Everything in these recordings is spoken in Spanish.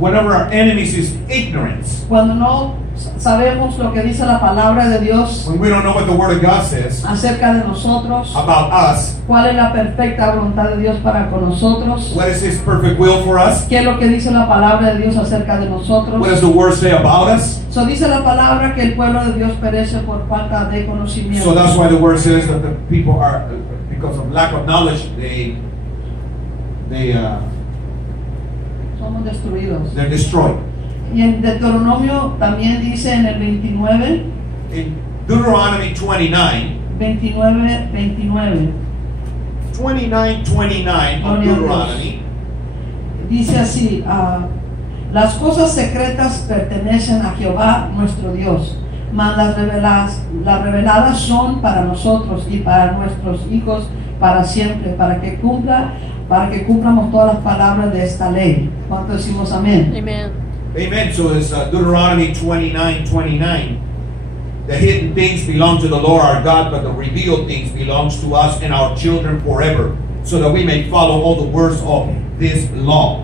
Whenever our enemies is ignorance. Cuando no sabemos lo que dice la palabra de Dios When we don't know what the Word of God says acerca de nosotros, about us. cuál es la perfecta voluntad de Dios para con nosotros, What is His perfect will for us? qué es lo que dice la palabra de Dios acerca de nosotros. What does the Word say about us? So dice la palabra que el pueblo de Dios perece por falta de conocimiento. So that's why the Word says that the people are, because of lack of knowledge, Somos destruidos. they're destroyed. Y en Deuteronomio también dice en el 29, In Deuteronomy 29, 29, 29 of Deuteronomy, dice así, las cosas secretas pertenecen a Jehová nuestro Dios, mas las reveladas son para nosotros y para nuestros hijos para siempre, para que cumplamos todas las palabras de esta ley. ¿Cuánto decimos amén? Amen. Amen. So it's Deuteronomy 29. The hidden things belong to the Lord our God, but the revealed things belongs to us and our children forever, so that we may follow all the words of this law.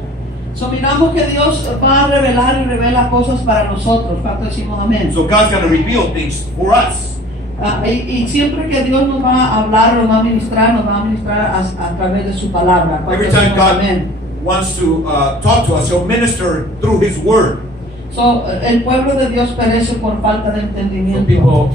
So miramos que Dios va a revelar y revela cosas para nosotros. ¿Cuánto decimos amén? So God's going to reveal things for us. Y siempre que Dios nos va a hablar, nos va a ministrar a través de su palabra. ¿Cuánto Every time decimos God amén? wants to talk to us, He'll minister through His Word. So, el pueblo de Dios perece por falta de entendimiento.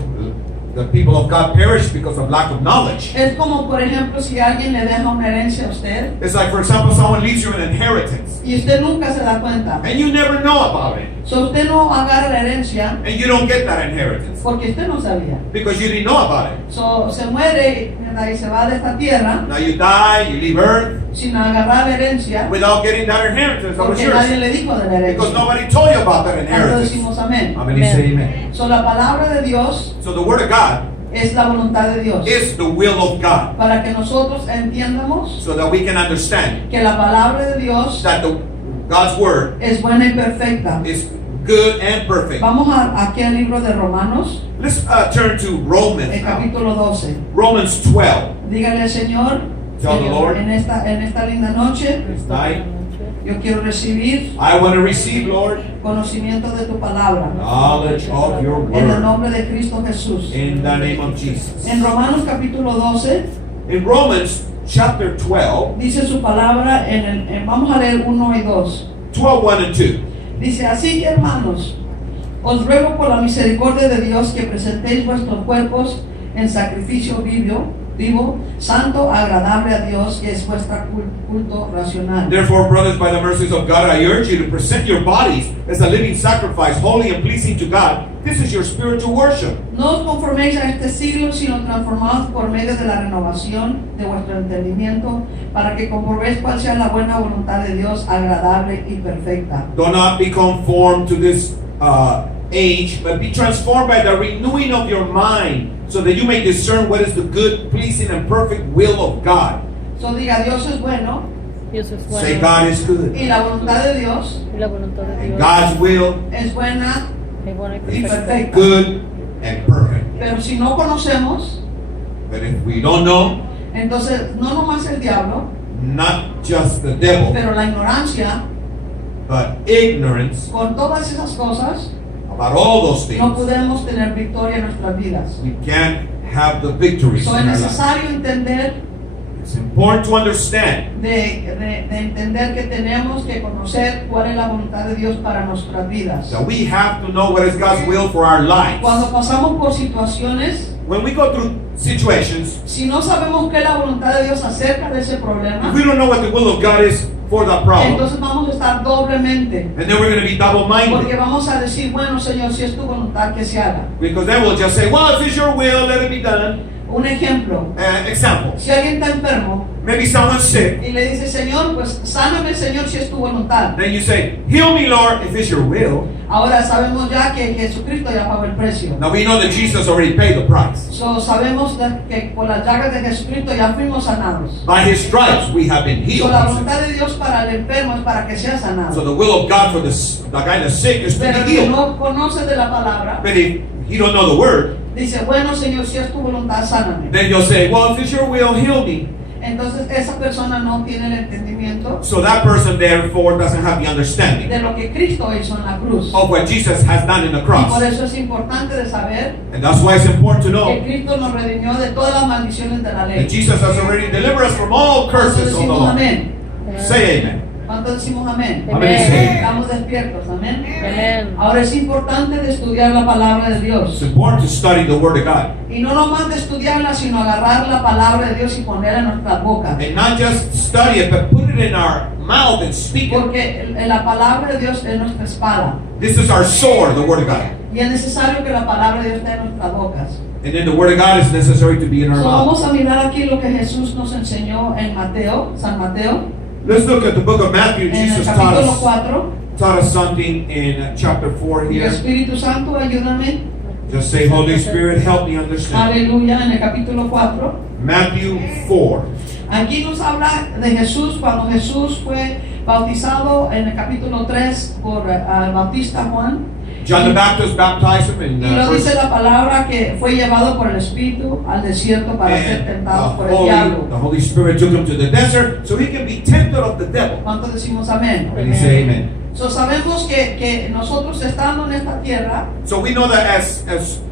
The people of God perish because of lack of knowledge. Es como, por ejemplo, si alguien le deja una herencia a usted It's like, for example, someone leaves you an inheritance, y usted nunca se da cuenta. and you never know about it, So, usted no agarra la herencia and you don't get that inheritance porque usted no sabía. because you didn't know about it. So, se muere y se va de esta tierra Now you die, you leave Earth sin agarrar la herencia without getting that inheritance that was porque nadie yours, le dijo de la because herencia. nobody told you about that Cuando inheritance. decimos amén. How many say amen? So, la palabra de Dios So the Word of God es la voluntad de Dios. is the will of God, Para que nosotros entiendamos so that we can understand que la palabra de Dios that God's Word es buena y perfecta. is good and perfect. Vamos aquí al libro de Romanos, Let's turn to Romans el now. capítulo 12. Romans 12. Dígale al Señor, Tell the Lord. en esta linda noche, Tonight, yo quiero recibir I want to receive, Lord, conocimiento de tu palabra. knowledge of your En el Word. nombre de Cristo Jesús. In the name of Jesus. En Romanos capítulo 12, In Romans chapter 12, dice su palabra, vamos a leer 1 y 2. 12, 1 and 2. Dice, así que hermanos, os ruego por la misericordia de Dios que presentéis vuestros cuerpos en sacrificio vivo, santo, agradable a Dios, que es vuestro culto racional. Therefore, brothers, by the mercies of God, I urge you to present your bodies as a living sacrifice, holy and pleasing to God. This is your spiritual worship. No os conforméis a este siglo, sino transformados por medio de la renovación de vuestro entendimiento, para que comprobéis cuál sea la buena voluntad de Dios, agradable y perfecta. Do not be conformed to this age, but be transformed by the renewing of your mind, so that you may discern what is the good, pleasing, and perfect will of God. So diga, Dios es bueno, Dios es Say bueno. God is good. y la voluntad de Dios Y la voluntad de And Dios God's will es buena es buena y y perfecta. perfecta. good and perfect. Pero si no conocemos, But if we don't know, entonces no nomás el diablo, not just the devil, pero la ignorancia, but ignorance con todas esas cosas, about all those no things, podemos tener victoria en nuestras vidas. we can't have the victories So, in es our life. necesario entender It's important to understand de entender que tenemos que conocer cuál es la voluntad de Dios para nuestras vidas. that we have to know what is God's will for our lives. Cuando pasamos por situaciones, When we go through situations, si no sabemos qué es la voluntad de Dios acerca de ese problema, if we don't know what the will of God is for that problem, entonces vamos a estar doblemente. and then we're going to be Porque double-minded. vamos a decir, bueno, Señor, si es tu voluntad, que se haga. Because then we'll just say, well, if it's your will, let it be done. Un ejemplo, Example, si alguien está enfermo maybe someone's sick. y le dice, Señor, pues sáname, Señor, si es tu voluntad. Then you say, heal me, Lord, if it's your will. Ahora sabemos ya que Jesucristo ya pagó el precio. Now we know that Jesus already paid the price. So, sabemos que por las llagas de Jesucristo ya fuimos sanados. By His stripes we have been So, healed. la voluntad de Dios para el enfermo es para que sea So sanado. the will of God for the guy that's sick is to Pero be el que healed. no conoce de la palabra, But if he don't know the word, dice, bueno, Señor, si es tu voluntad, sáname. then you'll say, well, if it's your will, heal me. Entonces esa persona no tiene el entendimiento So that person therefore doesn't have the understanding de lo que Cristo hizo en la cruz. of what Jesus has done in the Y por cross. eso es importante de saber And that's why it's important to que know Cristo nos redimió de todas las maldiciones de la that ley. Jesus has already delivered us from all ¿Cuántos curses of the decimos law. amén? Say amen. ¿Cuántos decimos amén? Amén. Estamos despiertos, amén. Amen. Ahora es importante de estudiar la palabra de It's Dios. important to study the Word of God. Y no nomás de estudiarla, sino agarrar la palabra de Dios y ponerla en nuestras bocas. And not just study it, but put it in our mouth and speak it. Porque la palabra de Dios es nuestra espada. This is our sword, the Word of God. Y es necesario que la palabra de Dios esté en nuestras bocas. And then the Word of God is necessary to be in our So, mouth. vamos a mirar aquí lo que Jesús nos enseñó en Mateo, San Mateo, Let's look at the book of Matthew. en el Jesus capítulo 4. taught us something in chapter 4 Y here. Espíritu Santo, ayúdame. Just say, Holy Spirit, help me understand. Aleluya, en el capítulo 4. Matthew 4. Aquí nos habla de Jesús cuando Jesús fue bautizado en el capítulo 3 por el Bautista Juan. John the Baptist baptized him in Y lo dice verse, la palabra que fue llevado por el Espíritu al desierto para ser and tentado por el diablo. the Holy Spirit took him to the desert so he can be tempted of the devil. ¿Cuántos decimos amén? And he say amen. So, sabemos que nosotros estando en esta tierra So we know that as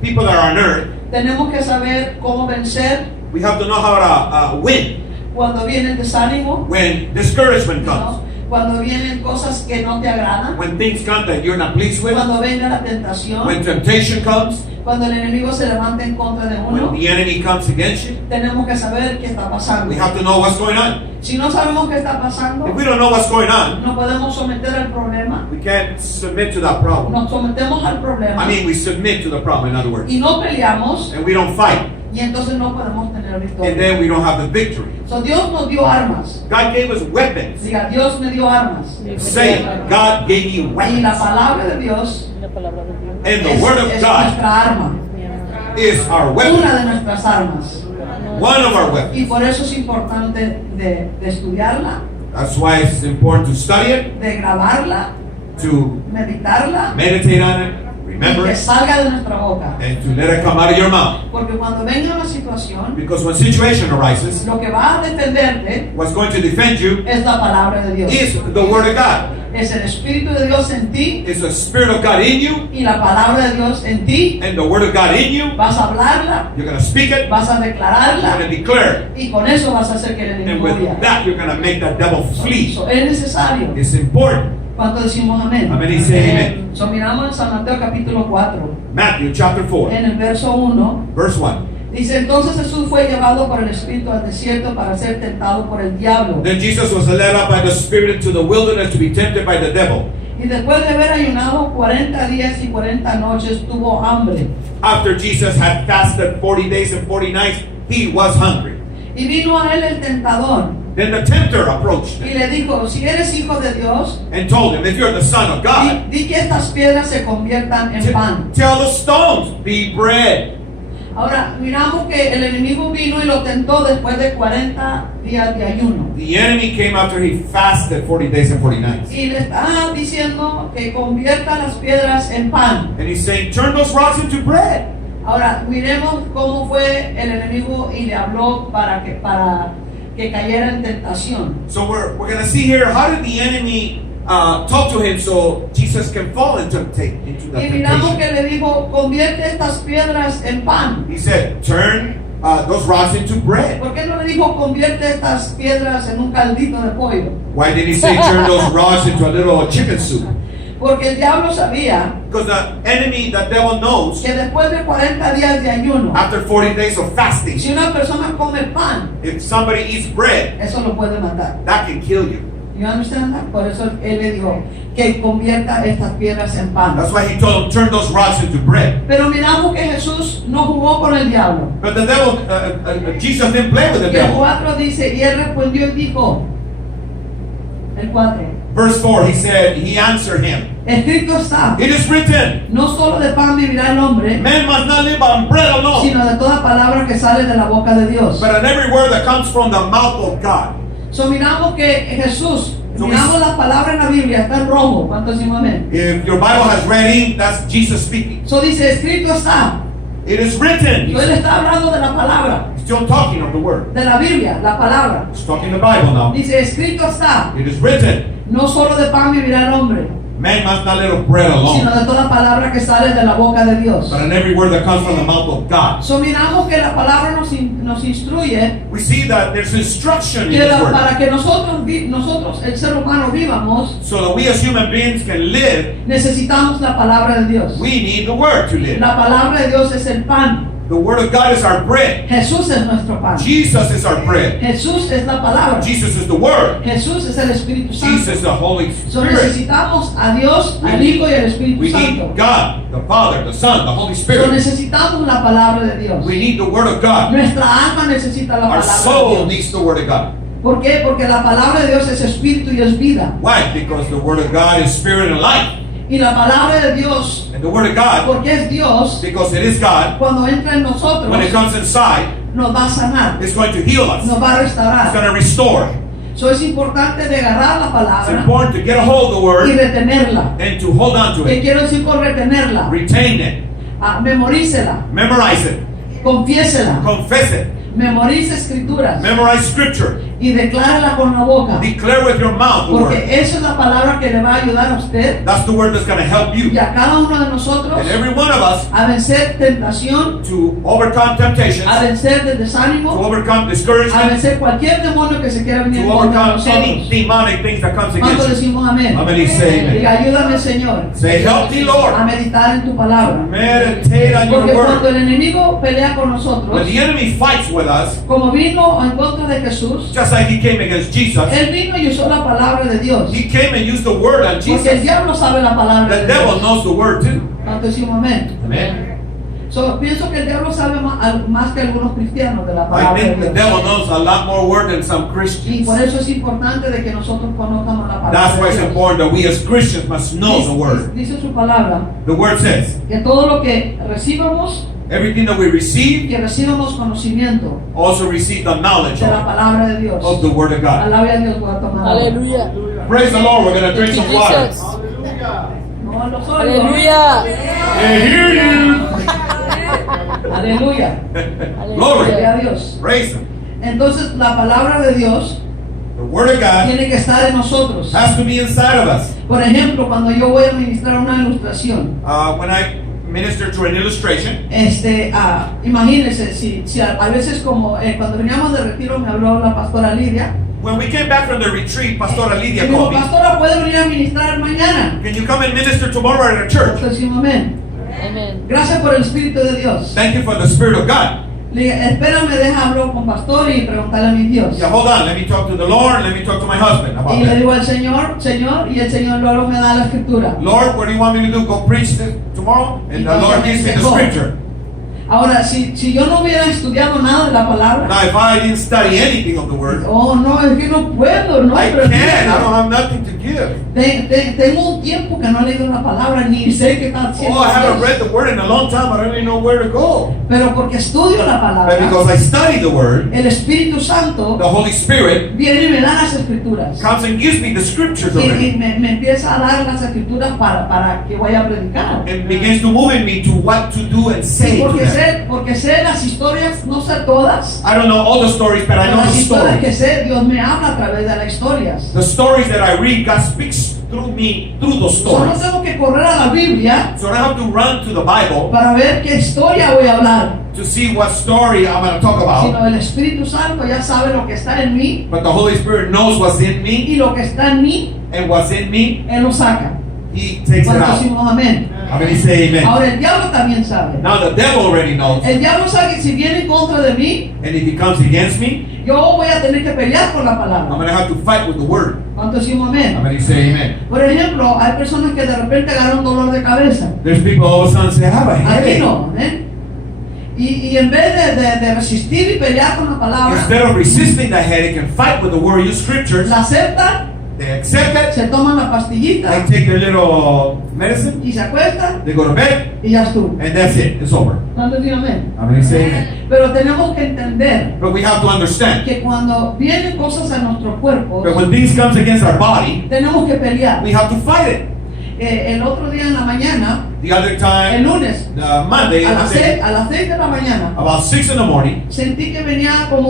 people that are on earth, tenemos que saber cómo vencer we have to know how to win cuando viene el desánimo, when discouragement comes, ¿no? Cuando vienen cosas que no te agradan, when things come that you're not pleased with, cuando venga la tentación, when temptation comes, cuando el enemigo se levanta en contra de uno. when the enemy comes against you. Tenemos que saber qué está pasando. We have to know what's going on. Si no sabemos qué está pasando, If we don't know what's going on, no podemos someter al problema. we can't submit to that problem. Nos sometemos al problema I mean, we submit to the problem, in other words. y no peleamos, And we don't fight. y entonces no podemos tener And victoria. then we don't have the victory. So, Dios nos dio armas. God gave us weapons. Diga, Dios me dio armas. Say, God gave you Y la weapons. palabra de Dios La palabra de Dios. And the es, Word of es God nuestra arma. is our Una weapon. de nuestras armas. One of our weapons. Y por eso es importante de estudiarla, That's why it's important to study it, de grabarla, to meditarla, meditate on it, y remember que it, salga de nuestra boca. and to let it come out of your mouth. Porque cuando venga una situación, Because when situation arises, lo que va a defenderte what's going to defend you es la palabra de Dios. is the Word of God. Es el Espíritu de Dios en ti It's the Spirit of God in you y la palabra de Dios en ti. and the Word of God in you. Vas a hablarla, You're going to speak it, vas a you're going declararla to declare it. y con eso vas a hacer que el And enemigo with huya. that, you're going to make that devil flee. So, es necesario. It's important. ¿Cuánto decimos amén? Amén y say amen. So, miramos en San Mateo capítulo 4, Matthew chapter 4, en el verso 1. verse 1. Dice, entonces Jesús fue llevado por el Espíritu al desierto para ser tentado por el diablo. Then Jesus was led up by the Spirit into the wilderness to be tempted by the devil. Y después de haber ayunado 40 días y 40 noches, tuvo hambre. After Jesus had fasted 40 days and 40 nights, he was hungry. Y vino a él el tentador Then the tempter approached y him le dijo, si eres hijo de Dios, and told him, if you're the Son of God, di que estas piedras se conviertan en pan. tell the stones, be bread. Ahora, miramos que el enemigo vino y lo tentó después de 40 días de ayuno. The enemy came after he fasted 40 days and 40 nights. Y le está diciendo que convierta las piedras en pan. And he's saying, turn those rocks into bread. Ahora, miremos cómo fue el enemigo y le habló para que cayera en tentación. So we're going to see here, how did the enemy talk to him so Jesus can fall into the Y miramos temptation? que le dijo, convierte estas piedras en pan. He said, turn those rocks into bread. ¿Por qué no le dijo, convierte estas piedras en un caldito de pollo? Why did he say turn those rocks into a little chicken soup? Porque el diablo sabía Because the enemy, the devil knows, que después de 40 días de ayuno, after 40 days of fasting, si una persona come pan, if somebody eats bread, eso lo puede matar. that can kill you. You understand that? Por eso él le dijo que convierta estas piedras en pan. That's why he told him, turn those rocks into bread. Pero miramos que Jesús no jugó con el diablo. But the devil, Jesus didn't play with the Y el devil. 4 dice, y él respondió y dijo, el 4, Verse 4, he said, he answered him, escrito está, it is written, no solo de pan vivirá el hombre, man must not live on bread alone, sino de toda palabra que sale de la boca de Dios. but on every word that comes from the mouth of God. So miramos que Jesús, So miramos la palabra en la Biblia, está en rojo. ¿Cuántos decimos amén? If your Bible has red ink, that's Jesus speaking. So dice, escrito está. It is written. Entonces él está hablando de la palabra, He's still talking of the word. de la Biblia, la palabra. He's talking the Bible now. Dice, escrito está, It is written. no solo de pan vivirá el hombre, Man must not live of bread sino alone, de toda palabra que sale de la boca de Dios. but in every word that comes from the mouth of God. So miramos que la palabra nos instruye We see that there's instruction in que this word. para que nosotros, el ser humano, vivamos, So that we as human beings can live, necesitamos la palabra de Dios. we need the word to live. La palabra de Dios es el pan. The word of God is our bread. Jesús es nuestro pan. Jesus is our bread. Jesús es la palabra. Jesus is the word. Jesús es el Espíritu Santo. Jesus is the Holy So Spirit. necesitamos a Dios, al Hijo y al Espíritu We Santo. need God, the Father, the Son, the Holy So Spirit. necesitamos la palabra de Dios. We need the word of God. Nuestra alma necesita la Our palabra de soul Dios. needs the word of God. ¿Por qué? Porque la palabra de Dios es espíritu y es vida. Why? Because the word of God is spirit and life. Y la palabra de Dios, And the word of God, porque es Dios, because it is God, cuando entra en nosotros, when it comes inside, nos va a sanar, it's going to heal us. nos va a It's going restaurar. to restore. So es importante de agarrar la It's palabra important to get a hold of the y word retenerla. and to hold on to ¿Qué it. quiero decir con retenerla? Retain it. Memorícela, Memorize it. confiésela, Confess it. memorice escrituras Memorize scripture. y declárela con la boca. Declare with your mouth the word. Porque esa es la palabra que le va a ayudar a usted That's the word that's going to help y you a cada uno de nosotros and every one of us a vencer tentación, to overcome temptations, a vencer del to desánimo, overcome a discouragement, vencer cualquier demonio que se quiera venir to contra overcome any nosotros. demonic things that comes ¿Cuánto against you. decimos amén? How many say Diga, amen? ayúdame, Señor, Say, help me, a Lord. meditar en tu palabra. Meditate on Porque your cuando word. el enemigo pelea con nosotros, When the enemy fights with us, como vino en contra de Jesús, just like he came against Jesus, él vino y usó la palabra de Dios. he came and used the word on Porque el Jesus. diablo sabe la palabra The de devil Dios. knows the word too. ¿Cuánto decimos amén? Amen. So, pienso que el diablo sabe más que algunos cristianos de la I palabra think de the Dios. devil knows a lot more word than some Y Christians. por eso es importante de que nosotros conozcamos la That's palabra why de it's Dios. important that we as Christians must know the word. Dice su palabra The word says, que todo lo que recibamos, everything that we receive, que recibamos conocimiento also receive the knowledge de la of palabra de Dios. the word of God. Alabe a Dios, voy a tomar agua. Aleluya. Praise the Lord. We're going to drink Thank some you, water. Jesus. No los oigo. Aleluya. I hear you. Aleluya. Glory. Gloria a Dios. Praise Him. Entonces la palabra de Dios The word of God tiene que estar en nosotros. has to be inside of us. Por ejemplo, cuando yo voy a ministrar una ilustración, When I minister to an illustration, imagínense, si a veces como cuando veníamos de retiro me habló la pastora Lidia, when we came back from the retreat, Pastora y Lidia me dijo, called me. pastora, ¿puede venir a ministrar mañana? Can you come and minister tomorrow at our church? Entonces decimos, amén. Amen. Gracias por el Espíritu de Dios. Thank you for the Spirit of God. Le dije, espérame, deja hablar con pastor y preguntarle a mi Dios. Yeah, hold on. Let me talk to the Lord. Let me talk to my husband about Y le that. digo al Señor, y el Señor luego me da la escritura. Lord, what do you want me to do? Go preach this tomorrow? And the Lord gives me the scripture. Ahora, si yo no hubiera estudiado nada de la palabra, Now, if I didn't study anything of the word, oh no, es que no puedo, no. I pero- can't. I don't have nothing to give. Tengo un tiempo que no he leído la palabra, ni sé qué está haciendo. Oh, I haven't Dios. read the word in a long time. I don't even know where to go. Pero porque estudio la But because palabra, I study the word, el Espíritu Santo the Holy Spirit viene y me da las escrituras. comes and gives me the scriptures Y already. me empieza a dar las escrituras para que vaya a predicar. And begins to move in me to what to do and say Sí, to porque them. sé las historias, no sé todas, I don't know all the stories, but I pero know the las historias que stories. sé, Dios me habla a través de las historias. The stories that I read, God speaks through me through those Solo stories. tengo que correr a la Biblia So I have to run to the Bible para ver qué historia voy a hablar. to see what story I'm going to talk about. Sino el Espíritu Santo ya sabe lo que está en mí But the Holy Spirit knows what's in me, y lo que está en mí, and what's in me, Él lo saca. He takes it Cuando out. decimos amén. How many say amen? Ahora el diablo también sabe. Now the devil already knows. El diablo sabe que si viene en contra de mí, And if he comes against me, yo voy a tener que pelear por la I'm palabra. going to have to fight with the word. ¿Cuánto decimos How amén? many say amen? Por ejemplo, hay personas que de repente agarran un dolor de cabeza. There's people all of a sudden say, I have a Aquí headache. no, amén. Y en vez de resistir y pelear con la palabra, Instead of resisting the headache and fight with the word, use scriptures, la aceptan, they accept it, se toman la pastillita they take their little medicine, y se acuestan they go to bed, y ya estuvo. and that's it. It's over. ¿Cuánto decimos amén? How many say amen? Pero tenemos que entender But we have to understand que cuando vienen cosas a nuestro cuerpo, that when things comes against our body, tenemos que pelear. we have to fight it. El otro día en la mañana, The other el time, lunes, Monday, a las I 6 de la mañana, about 6 in the morning, sentí que venía como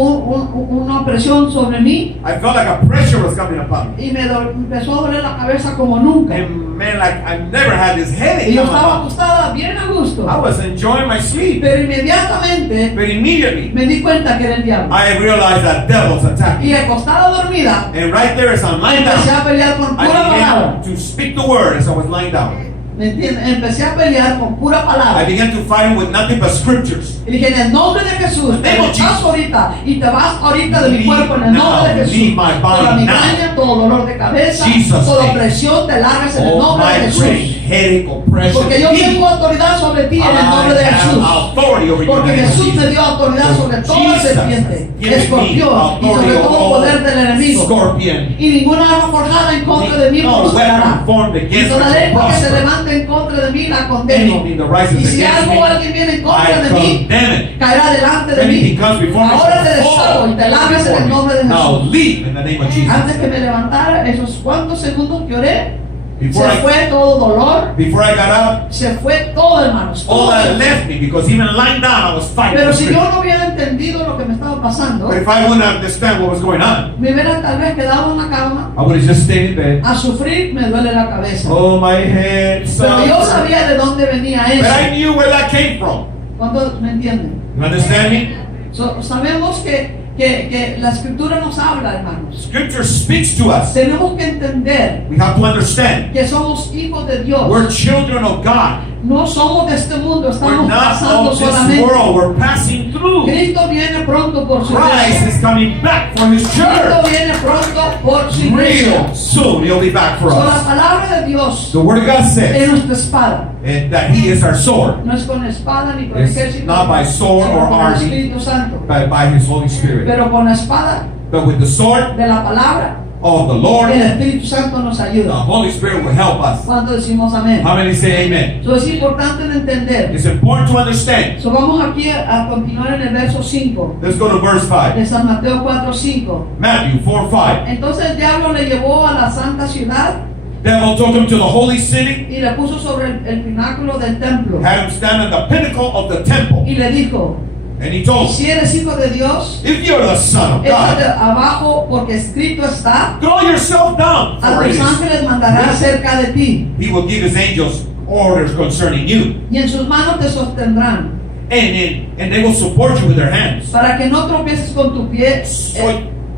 una presión sobre mí I felt like a pressure was coming upon me. y empezó a doler la cabeza como nunca. And man, like I've never had this headache. Y yo come estaba upon me. acostada bien a gusto, I was enjoying my sleep, pero inmediatamente but immediately me di cuenta que era el diablo. I realized that devil's attacking. Y acostada dormida, And right there, as I'm lying empecé down, a pelear con pura I palabra. began to speak the word as I was lying down. ¿Me entiendes? Empecé a pelear con pura I palabra. began to fight him with nothing but scriptures. Y dije, en el nombre de Jesús, te Name of vas Jesus. ahorita y te vas ahorita de mi cuerpo en el nombre de Now, Jesús. leave my body Toda now. migraña, todo dolor de cabeza, Jesus' toda name. presión, te largas en el All nombre de migraine, Jesús. headache, oppression, Porque yo leave. tengo autoridad sobre ti en el nombre de I have Jesús. authority over you. Porque in the name of Jesús me Jesus. dio autoridad sobre toda Jesus serpiente, has given me escorpión y authority sobre todo over poder del enemigo. Scorpion. Y ninguna arma forjada en contra de mí No prosperará. weapon formed Y against toda me shall lengua que se prosper. levante en contra de mí la condeno. Anything that rises Y si against algo me, o alguien viene en contra I de mí, condemn it. caerá delante de Anything mí. comes before me Ahora te shall deshago fall y te largas en before el me. nombre de Now Jesús. leave in the name of Jesus. Antes que me levantara, esos cuantos segundos que oré, Before se I, fue todo dolor, before I got up, se fue todo, hermanos. all todo. that left me because even lying down, I was fighting. Pero the si spirit. yo no hubiera entendido lo que me estaba pasando, But if I wouldn't understand what was going on, me hubiera tal vez quedado en la cama I would have just stayed in bed. a sufrir, me duele la cabeza. Oh, my head Pero yo suffers. sabía de dónde venía But I eso. knew where that came from. ¿Cuántos me entienden? You understand me? Sabemos que la escritura nos habla, hermanos. Scripture speaks to us. Tenemos que entender We have to understand. que somos hijos de Dios. We're children of God. No somos de este mundo, We're estamos not pasando of this solamente. world. We're passing through. Cristo viene pronto por su Christ iglesia. is coming back for His Cristo church. viene pronto por su iglesia. Real soon He'll be back for So, la us. palabra de Dios The Word of God es says nuestra espada. that He is our sword, No es con espada ni con It's ejército, not by sword sino or con el army. Espíritu Santo. by His Holy Spirit. Pero con la espada But with the sword de la palabra, of the Lord, el Espíritu Santo nos the ayuda. Holy Spirit will help us. ¿Cuánto decimos amén? How many say amen? So, es importante de entender. It's important to understand. So, vamos aquí a continuar en el verso 5 Let's go to verse 5. de San Mateo 4:5. Matthew 4:5. Entonces el diablo le llevó a la santa ciudad Devil took him to the holy city, y le puso sobre el pináculo del templo had him stand on the pinnacle of the temple, y le dijo: and he told him, si eres hijo de Dios, if you're the Son of échate God, abajo, porque escrito está: throw yourself down, a for it tus is ángeles mandará cerca de ti, He will give His angels orders concerning you, y en sus manos te sostendrán, and they will support you with their hands, para que no tropieces con tu pie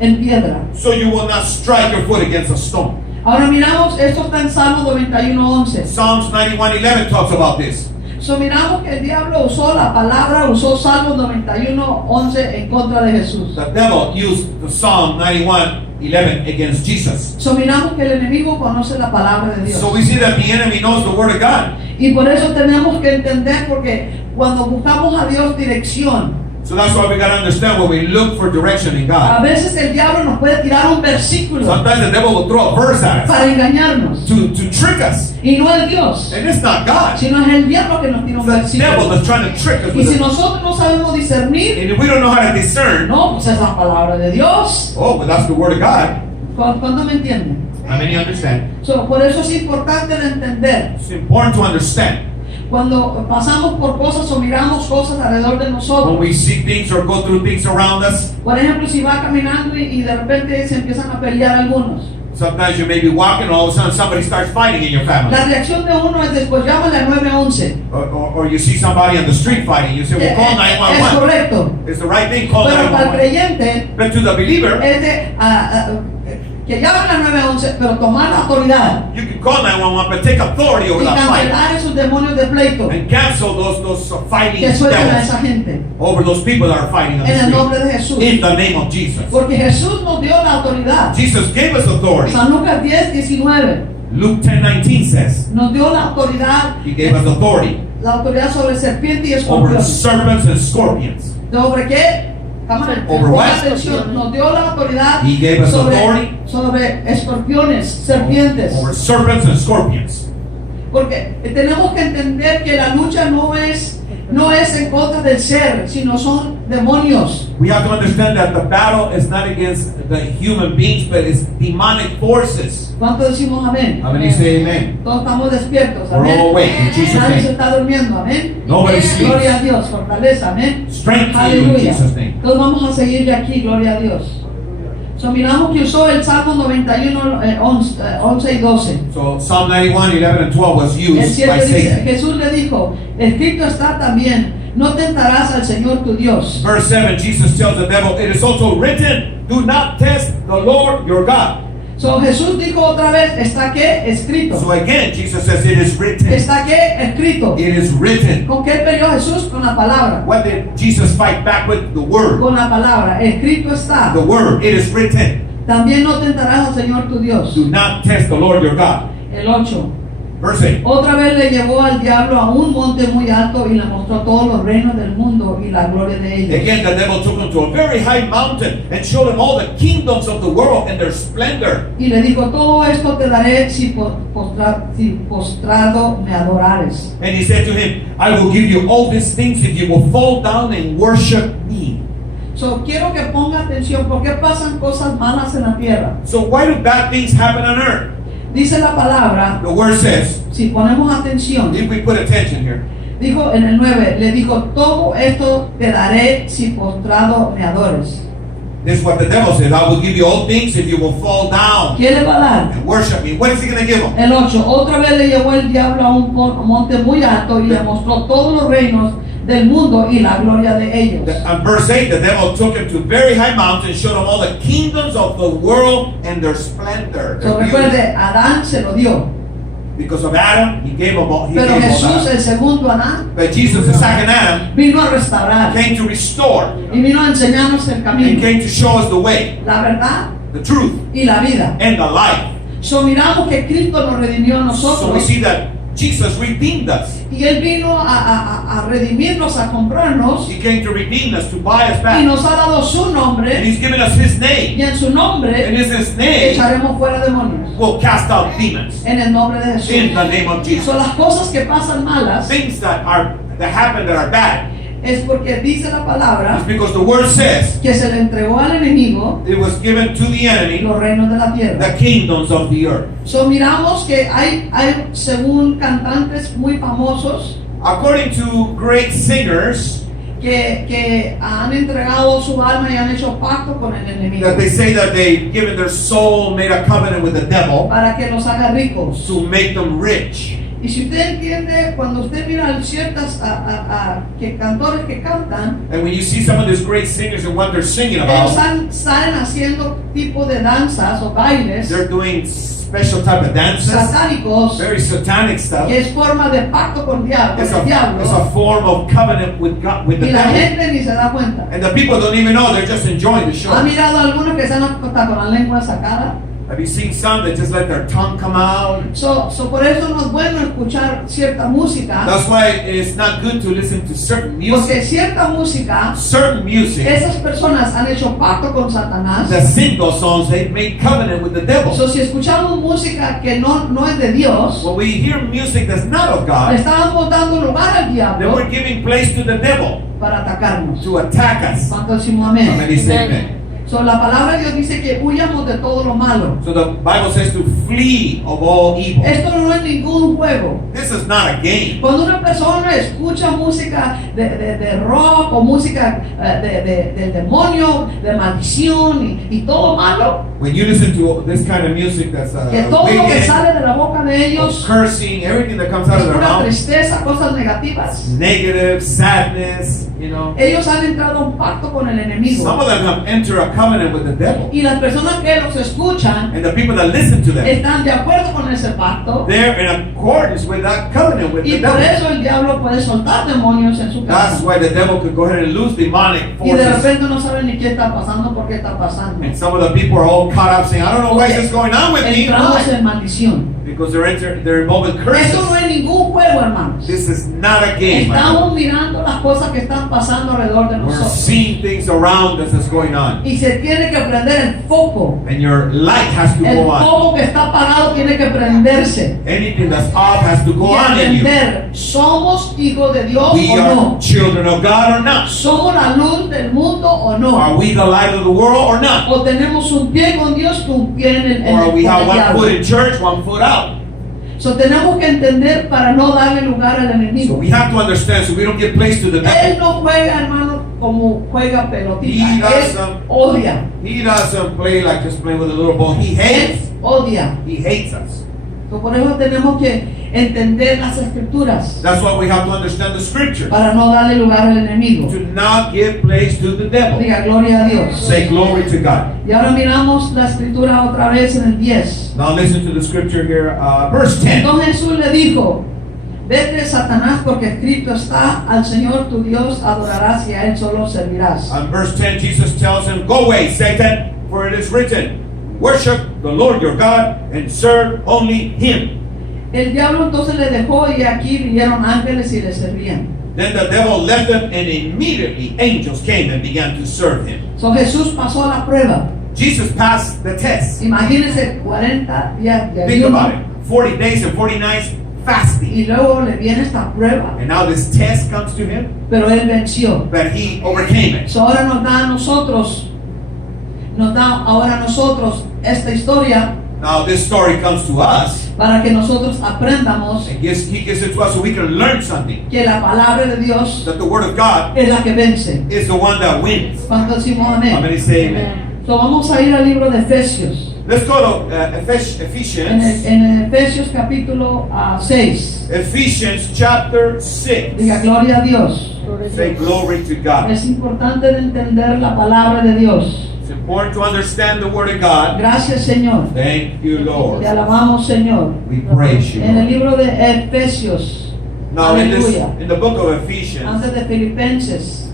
en piedra. so you will not strike your foot against a stone. Ahora miramos, esto está en Salmo 91:11. Psalms 91:11 talks about this. So miramos que el diablo usó la palabra, usó Salmo 91:11 en contra de Jesús. The devil used the Psalm 91:11 against Jesus. So miramos que el enemigo conoce la palabra de Dios. So we see that the enemy knows the Word of God. Y por eso tenemos que entender, porque cuando buscamos a Dios dirección, So that's why we got to understand when we look for direction in a God. veces el diablo nos puede tirar un versículo Sometimes the devil will throw a verse at us para engañarnos. to trick us. Y no es Dios, And it's not God. sino es el diablo que nos tira un It's the devil versículo. that's trying to trick us Y with si it. nosotros no sabemos discernir, And if we don't know how to discern, no, pues es la palabra de Dios. oh, but that's the Word of God. ¿Cuándo me entienden? How many understand? So, por eso es importante de entender. It's important to understand. Cuando pasamos por cosas o miramos cosas alrededor de When nosotros, we see things or go through things around us, por ejemplo, si va caminando y de repente se empiezan a pelear algunos, sometimes you may be walking, all of a sudden somebody starts fighting in your family. la reacción de uno es después llámale al 911. Or you see somebody on the street fighting, you say, well, call Es 911. correcto. It's the right thing, call Pero para el 911. creyente But to the believer, es de que llamen al 911, pero tomar la autoridad you can call 911, but take authority over y that fight cancelar esos demonios de pleito and cancel those fighting que suelten a devils esa gente over those people that are fighting on en el the nombre street. de Jesús. In the name of Jesus. Porque Jesús nos dio la autoridad. Jesus gave us authority. San Lucas 10:19 Luke 10:19 says nos dio la autoridad, He gave us authority la autoridad sobre serpiente y over escorpión. serpents and scorpions. ¿Sobre qué? Cámara, Over ponga what? atención. Nos dio la autoridad He gave us authority sobre escorpiones, serpientes. over serpents and scorpions. Porque tenemos que entender que la lucha no es no es en contra del ser, sino son demonios. We have to understand that the battle is not against the human beings, but it's demonic forces. ¿Cuánto decimos amén? How many say amen? Todos estamos despiertos, We're amén. all awake in Jesus' Nadie se name. está durmiendo, amén. Nobody sleeps. Gloria a Dios, fortaleza, amén. Strength to you in Aleluya. Jesus' name. Entonces vamos a seguir de aquí, gloria a Dios. So, miramos que usó el Salmo 91, 11 y 12. So Psalm 91, 11 and 12 was El used 7 by dice, Satan. Jesús le dijo, escrito está también, no tentarás al Señor tu Dios. Verse 7, Jesus tells the devil, it is also written, do not test the Lord your God. So, Jesús dijo otra vez, está que escrito. So again, Jesus says, it is written. Está que escrito. It is written. ¿Con qué peleó Jesús? Con la palabra. What did Jesus fight back with? The word. Con la palabra. Escrito está. The word. It is written. También no tentarás al Señor tu Dios. Do not test the Lord your God. El 8. Verse 8. Otra vez le llevó al diablo a un monte muy alto y le mostró todos los reinos del mundo y la gloria de ellos. Again, the devil took him to a very high mountain and showed him all the kingdoms of the world and their splendor. Y le dijo, todo esto te daré si postrado me adorares. And he said to him, I will give you all these things if you will fall down and worship me. So, quiero que ponga atención, porque pasan cosas malas en la tierra. So why do bad things happen on earth? Dice la palabra, The word says, si ponemos atención, if we put attention here, dijo en el 9, le dijo, todo esto te daré si postrado me adores. this is what the devil says, I will give you all things if you will fall down ¿Qué le va a dar? and worship me. What is he going to give him? El 8, otra vez le llevó el diablo a un monte muy alto y le mostró todos los reinos del mundo y la gloria de ellos. On verse 8, the devil took him to very high mountains, showed him all the kingdoms of the world and their splendor. So, their beauty. recuerde, Adán se lo dio, Because of Adam, he gave him all. He pero gave all Jesús, that. el segundo Adán, But Jesus, the second Adam, vino a restaurar came to restore y vino a enseñarnos el and camino, came to show us the way, la verdad the truth, y la vida. and the life. So, miramos que Cristo nos redimió a So we nosotros see that Jesus redeemed us. y Él vino a redimirnos, a comprarnos He came to redeem us, to buy us y back. nos ha dado su And nombre He's given us His name. y en su nombre And in His name, echaremos fuera demonios we'll cast out demons. en el nombre de In Jesús. the name of Jesus. So, las cosas que pasan malas Things that happen that are bad. es porque dice la palabra It's because the word says que se le entregó al enemigo it was given to the enemy los reinos de la tierra. the kingdoms of the earth. So, miramos que hay según cantantes muy famosos According to great singers, que han entregado su alma y han hecho pacto con el enemigo that they say that they've given their soul, made a covenant with the devil para que los haga ricos. to make them rich. Y si usted entiende, cuando usted mira ciertas cantores que cantan, And when you see some of these great singers and what they're singing ellos about, salen haciendo tipo de danzas o bailes they're doing special type of dances, satánicos, very satanic stuff. que es forma de pacto con el It's a diablo, form of covenant with God, with the y la devil. gente ni se da cuenta. And the people don't even know, they're just enjoying the show. ¿Ha mirado a algunos que se han hasta con la lengua sacada? Have you seen some that just let their tongue come out? So por eso no es bueno escuchar cierta música, That's why it's not good to listen to certain music. porque cierta música, Certain music esas personas han hecho pacto con Satanás. that sing those songs, they make covenant with the devil. So, si escuchamos música que no es de Dios, When we hear music that's not of le God, estamos dando lugar al then diablo we're giving place to the devil para atacarnos. to attack us. ¿Cuánto decimos amén? Somebody say amen. So, la palabra de Dios dice que huyamos de todo lo malo. So the Bible says to flee of all evil. Esto no es ningún juego. This is not a game. Cuando una persona escucha música de rock o música del demonio, de maldición y todo malo, When you listen to this kind of music that's que todo lo que wicked, sale de la boca de of ellos cursing, everything that comes out es of their pura mouth, tristeza, cosas negativas, negative, sadness, you know. ellos han entrado a un pacto con el enemigo. Some of them have entered a covenant with the devil. Y las personas que los escuchan And the people that listen to them, están de acuerdo con ese pacto. they're in accordance with that covenant with Y the por devil. eso el diablo puede soltar demonios en su That's casa. why the devil could go ahead and lose demonic Y de forces. repente no saben ni qué está pasando, por qué está pasando. And some of the people are all caught up saying, I don't know why is this going on with me. Entramos Why? en maldición. because they're involved with Esto no curses. es ningún juego, hermanos. This is not a game. my Estamos brother. mirando las cosas que están pasando alrededor de We're nosotros. seeing things around us that's going on. Y se tiene que prender el foco. And your light has to El go on. foco que está apagado tiene que prenderse. Anything that's off has to go Y on in you. entender, ¿somos hijos de Dios We o are no? children of God or not? ¿Somos la luz del mundo o Are no? we the light of the world or not? ¿O tenemos un pie con Dios y un pie en el, Or we con have el one diablo? foot in church, one foot out. So, tenemos que entender para no darle lugar al So enemigo. we have to understand so we don't give place to the Él devil. no juega, hermano, como juega pelotita. He Él doesn't. odia. He doesn't play like just playing with a little ball. He Él hates. odia. He hates us. So, por eso tenemos que entender las escrituras That's why we have to understand the scripture. para no darle lugar al enemigo. To not give place to the devil. Diga gloria a Dios. Say glory to God. Y ahora miramos la escritura otra vez en el 10. Now listen to the scripture here, verse 10. Entonces Jesús le dijo: Vete, Satanás, porque escrito está: al Señor tu Dios adorarás y a Él solo servirás. On verse 10, Jesus tells him, Go away, Satan, for it is written, Worship the Lord your God and serve only Him. El diablo entonces le dejó y aquí vinieron ángeles y le servían. Then the devil left him, and immediately angels came and began to serve him. So Jesús pasó la prueba. Jesus passed the test. Imagínense 40 días de Think about ayuno it. 40 days and 40 nights fasting. y luego le viene esta prueba, And now this test comes to him, pero él venció. but he overcame it. So ahora nos da a nosotros, esta historia Now this story comes to us, para que nosotros aprendamos and he gives it to us so we can learn something. que la palabra de Dios That the Word of God es la que vence. is the one that wins. ¿Cuánto decimos How amén? many say amen? So vamos a ir al libro de Efesios. Let's go to En Ephesians. Efesios capítulo 6. Ephesians chapter 6. Diga gloria a Dios. Gloria a Say Dios. glory to God. Es importante de entender la palabra de Dios. It's important to understand the Word of God. Gracias, Señor. Thank you, Lord. Te alabamos, Señor. We praise you. En el Lord. libro de Efesios, Now Aleluya. in the book of Ephesians, antes de Filipenses,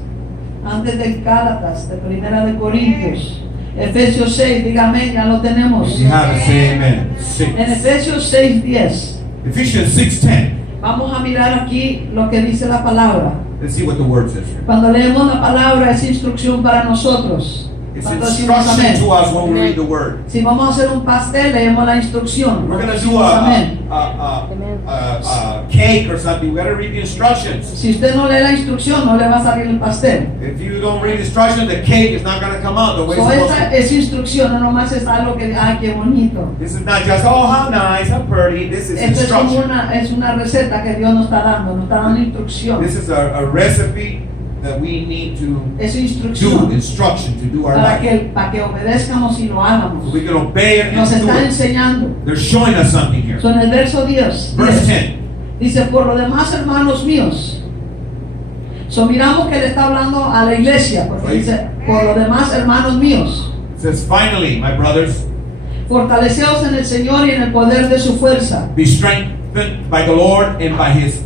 antes de Gálatas, de Primera de Corintios, Efesios 6, dígame, ya lo tenemos. if you have it, say amen. En 6. Efesios 6:10, Ephesians 6:10. vamos a mirar aquí lo que dice la palabra. Let's see what the word says here. Cuando leemos la palabra es instrucción para nosotros. It's ¿Cuántos decimos instruction amén? to us when we read the Word. Si vamos a hacer un pastel, leemos la instrucción. We're going to do Decimos amén. a cake or something. We got to read the instructions. Si usted no lee la instrucción, no le va a salir el pastel. If you don't read the instructions, the cake is not going to come out the way So it's supposed esta to. es instrucción, no nomás es algo que, ay, qué bonito. This is not just, oh, how nice, how pretty. This is Esto es como instruction. es una receta que Dios nos está dando instrucción. This is a recipe that we need to Es do, instrucción instruction to do our para life. que obedezcamos y lo hagamos. So we can obey it Nos and do está it. enseñando. They're showing us something here. So, en el verso 10, Verse 10. dice, por lo demás, hermanos míos. So, miramos que le está hablando a la iglesia, porque Right. dice, por lo demás, hermanos míos, It says, finally, my brothers, fortaleceos en el Señor y en el poder de su fuerza. be strengthened by the Lord and by His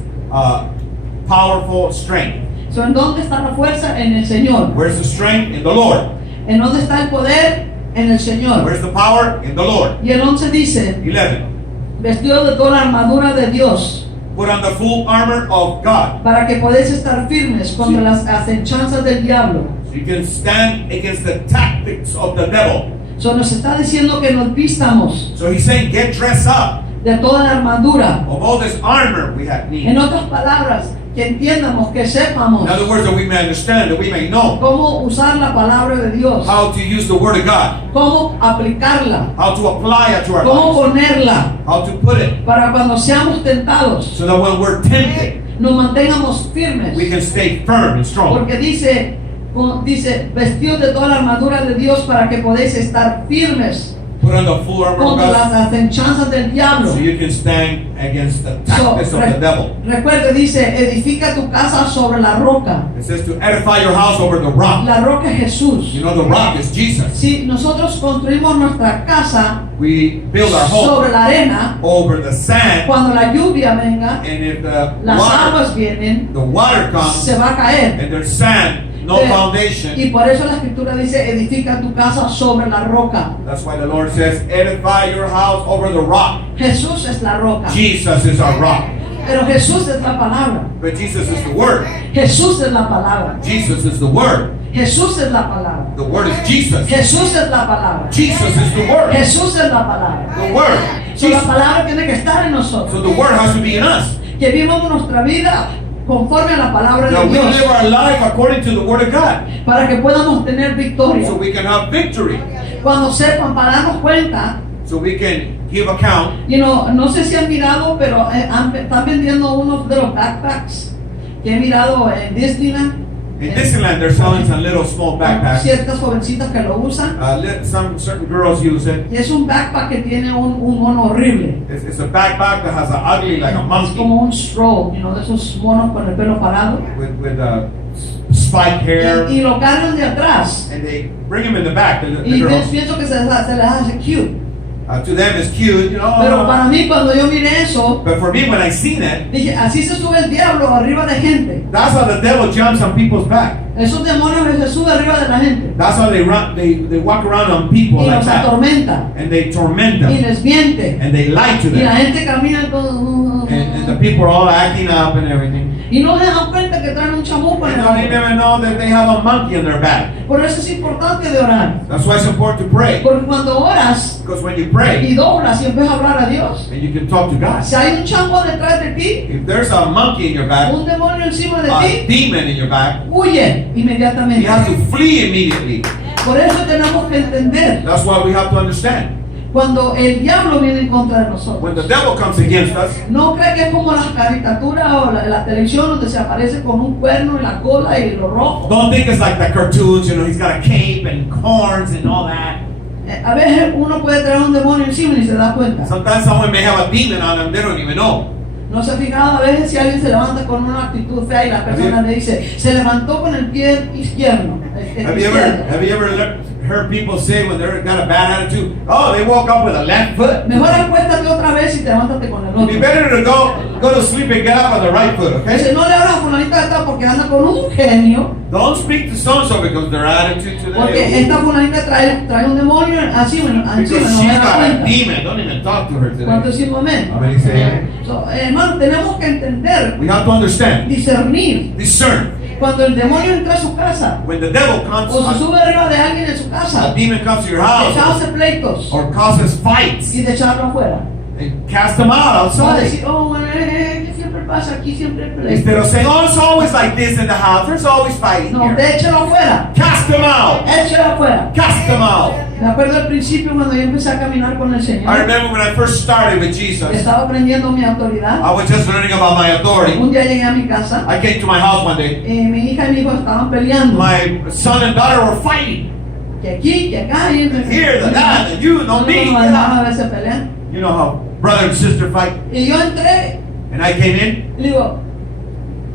powerful strength. So, ¿en dónde está la fuerza? En el Señor. Where's the strength? In the Lord. ¿En dónde está el poder? En el Señor. Where's the power? In the Lord. Y el 11 dice, 11. vestido de toda la armadura de Dios, Put on the full armor of God, para que podáis estar firmes contra las acechanzas del diablo. so you can stand against the tactics of the devil. So, nos está diciendo que nos vistamos So he's saying, get dressed up de toda la armadura. of all this armor we have need. En otras palabras, que entiendamos, que sepamos In other words, that we may understand, that we may know cómo usar la palabra de Dios, how to use the Word of God, cómo aplicarla, how to apply it to our cómo lives, ponerla, how to put it, para cuando seamos tentados, so that when we're tempted, nos mantengamos firmes. we can stay firm and strong. Porque dice, vestidos de toda la armadura de Dios para que podáis estar firmes Put on the full armor of contra God, las acechanzas del diablo. so you can stand against the So, tactics of the devil. recuerde, dice, edifica tu casa sobre la roca. It says to edify your house over the rock. La roca es Jesús. You know, the rock is Jesus. Si nosotros construimos nuestra casa We build our home sobre la arena, over the sand, cuando la lluvia venga, and if the las water, aguas vienen, the water comes, se va a caer. and there's sand, no foundation. Y por eso la escritura dice, edifica tu casa sobre la roca. That's why the Lord says, edify your house over the rock. Jesús es la roca. Jesus is our rock. Pero Jesús es la palabra. But Jesus is the Word. Jesús es la palabra. Jesus is the Word. Jesús es la palabra. The Word is Jesus. Jesús es la palabra. Jesus is the Word. Jesús es la palabra. The Word. So, la Jesus. palabra tiene que estar en nosotros. So the Word has to be in us. Que vivamos nuestra vida conforme a la palabra That de we live Dios. our life according to the Word of God. Para que podamos tener victoria. So we can have victory. Cuando sepan, para darnos cuenta. So we can give account. No sé si han mirado, pero están vendiendo unos de los backpacks que he mirado en Disneyland. In Disneyland, they're selling some little small backpacks. Ciertas jovencitas que lo usan. Some certain girls use it. Y es un backpack que tiene un mono horrible. It's a backpack that has an ugly, like a Es monkey, como un stroll, de esos monos con el pelo parado. with spike hair. Y lo cargan de atrás. And they bring him in the back, the Y girls. pienso que se les hace cute. To them it's cute, Pero para mí, cuando yo miré eso, But for me, when I seen it, dije, así se sube el diablo arriba de gente. that's how the devil jumps on people's back. Esos demonios se suben arriba de la gente. That's how they run. They walk around on people Y like los that, atormenta. and they torment Y them, les miente. and they lie to Y la them, gente camina con... and the people are all acting up and everything. Y no se dan cuenta que traen un chamuco en el They hombro. never know that they have a monkey in their back. Por eso es importante de orar. That's why it's important to pray, Porque cuando oras because when you pray, y doblas y empiezas a hablar a Dios, and you can talk to God. si hay un chango detrás de ti, If there's a monkey in your back, un demonio encima de a ti, demon in your back, huye you inmediatamente. have to flee immediately. Por eso tenemos que entender, That's why we have to understand. cuando el diablo viene en contra de nosotros, When the devil comes against us, no cree que es como las caricaturas o la televisión donde se aparece con un cuerno en la cola y lo rojo. don't think it's like the cartoons, he's got a cape and horns and all that. A veces uno puede traer un demonio encima y ni se da cuenta. Sometimes someone may have a demon on them, they don't even know. ¿No se ha fijado a veces si alguien se levanta con una actitud fea y la persona le dice, se levantó con el pie izquierdo? Have you ever heard people say when they're got a bad attitude, oh, they woke up with a left foot? Mejor acuéstate otra vez y levántate con el It'd be otro. better to go to sleep and get up on the right foot, Dice, okay? no le hablas a fulanita esta porque anda con un genio, Don't speak to so-and-so because their attitude porque today, esta fulanita trae un demonio encima, no because me she's da got a cuenta. demon. Don't even talk to her ¿Cuánto today. decimos amén? How many say amen? So, hermano, tenemos que entender, We have to understand, discernir, discern. cuando el demonio entra a su casa When the devil comes, o se a sube arriba de alguien en su casa, demon comes to your de house echarse pleitos or causes fights, y de echarlo afuera. and cast them out No va a outside. decir, oh, ¿qué siempre pasa aquí? Siempre hay pleitos. Instead of saying, oh, it's always like this in the house, there's always fighting No, here. de échalo afuera. Cast them out. Échalo afuera. Cast them out. Me acuerdo al principio cuando yo empecé a caminar con el I Señor. remember when I first started with Jesus, Estaba aprendiendo mi autoridad. I was just learning about my authority. Un día llegué a mi casa. I came to my house one day. Mi hija y mi hijo estaban peleando. My son and daughter were fighting. Que aquí, que acá. Y Here, the that, the you, no me. Las hermanas a veces pelean. You know how brother and sister fight. Y yo entré And I came in y digo,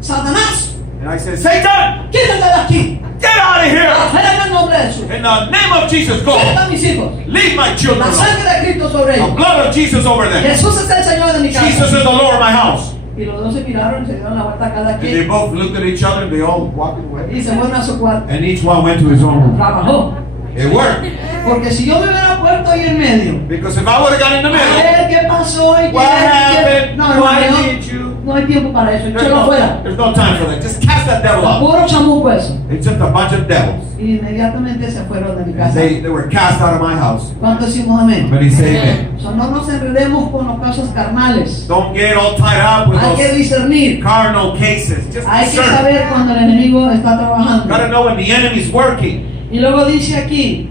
Satanás, and I said, Satan, quítate de aquí. get out of here. Afuera en el nombre de Jesús. In the name of Jesus, go. Suelta a mis hijos. Leave my children La alone. sangre de Cristo sobre The ellos. blood of Jesus over them. Jesús es el Señor de mi Jesus casa. is the Lord of my house. Y los dos se miraron y se dieron la vuelta a cada And they quien. both looked at each other and they all walked away. Y se fueron a su cuarto. And each one went to his own room. Trabajó. It worked. Porque si yo me hubiera puesto ahí en medio, Because if I would have got in the a middle, ver qué pasó y what happened? No, hermano, Why did you? no hay tiempo para eso. Échalo afuera. There's no time for that. Just cast that devil out. Puro chamuco eso. It's just a bunch of devils. Y inmediatamente se fueron de mi And casa. they were cast out of my house. ¿Cuánto decimos amén? But he said, amen. So, no nos enredemos con las cosas carnales. Don't get all tied up with Hay que those discernir. carnal cases. Just Hay que discern. saber cuando el enemigo está trabajando. Gotta know when the enemy's working. Y luego dice aquí,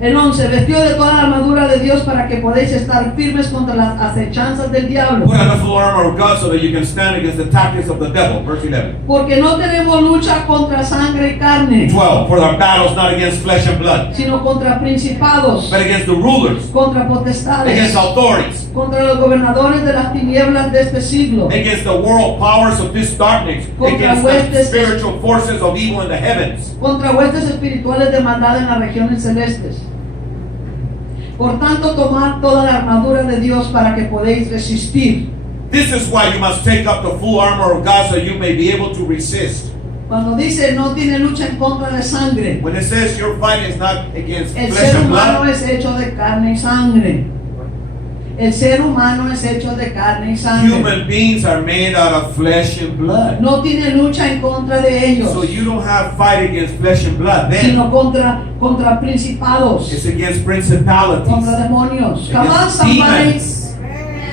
el 11, vestido de toda la armadura de Dios para que podáis estar firmes contra las acechanzas del diablo. Put on the full armor of God so that you can stand against the tactics of the devil. Verse 11. Porque no tenemos lucha contra sangre y carne, 12. For our battle's not against flesh and blood, sino contra principados, but against the rulers, contra potestades, against authorities, contra los gobernadores de las tinieblas de este siglo, against the world powers of this darkness, Contra against the huestes- spiritual forces of evil in the heavens. contra huestes espirituales de maldad en las regiones celestes. Por tanto, tomad toda la armadura de Dios para que podéis resistir. This is why you must take up the full armor of God so you may be able to resist. Cuando dice no tiene lucha en contra de sangre, When it says your fight is not against el flesh ser and humano blood, es hecho de carne y sangre. El ser humano es hecho de carne y sangre. human beings are made out of flesh and blood. No tiene lucha en contra de ellos, So you don't have fight against flesh and blood. Then sino contra principados, it's against principalities. contra demonios. Come on, Against somebody. demons.